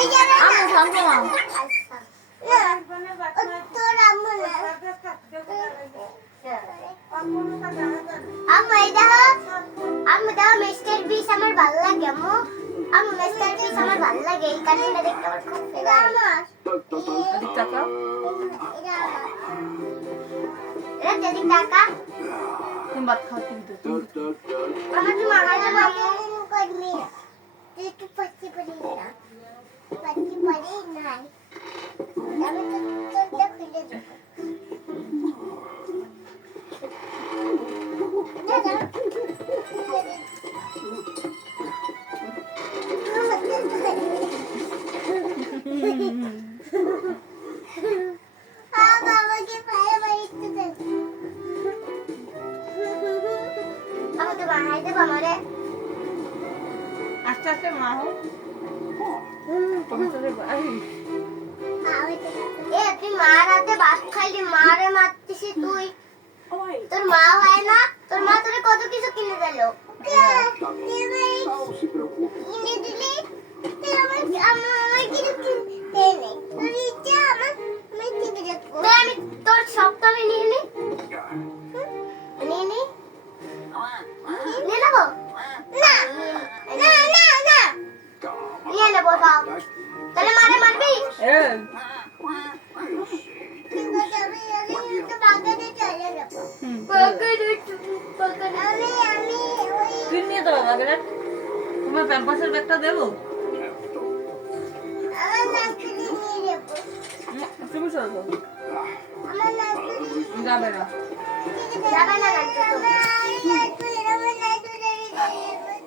আম্মু থামবো না। আম্মু এই দেখো, আম্মু দেখো মিস্টার বিস আমার ভালো লাগে আম্মু। আম্মু মিস্টার বিস আমার ভালো লাগে, এই কার্টুনটা দেখতে আমার খুব ফেভারিট। এদিক তাকাও। এটা যেদিক টাকা তুমি ভাত খাও কিন্তু। আমার তো মাগালে মামু করনি তুই একটু পড়তে পারি না পড়তে পারি না আমি তো তোরটা খুলে দেব বাবাকে পায়ে বাড়িতে দেব আমি তো বানাই দেব আমারে আস্তে আস্তে মা হোক। তুমি তো দেখো, এই, এ তুই মার হাতে ভাত খাইলি মারে মারতিস তুই তোর মা হয় না তোর মা তোরে কত কিছু কিনে দিল কিনে দিলি তুই আমার কিছু কিনে নে তোর ইচ্ছা আমার আমি কিনে দেবো আমি তোর সবটা নিয়ে নি নিয়ে নি নিয়ে নেবো না না না না নিয়ে নেবো বাপ তাহলে মারে মারবি এই, ঠিক আছে আমি তো বাগানে চলে যাবো হুম, আমি ওই তুই নিয়ে দাও বাগেরা। তোমার প্যাম্পাসের ব্যাগটা দেবো? আমার নাচুরি নিয়ে যাবো তুমি চলো তো। আমার নাচুরি যাবে না। যাবে না নাচুরি আমার নাচুরি নিয়ে যাবো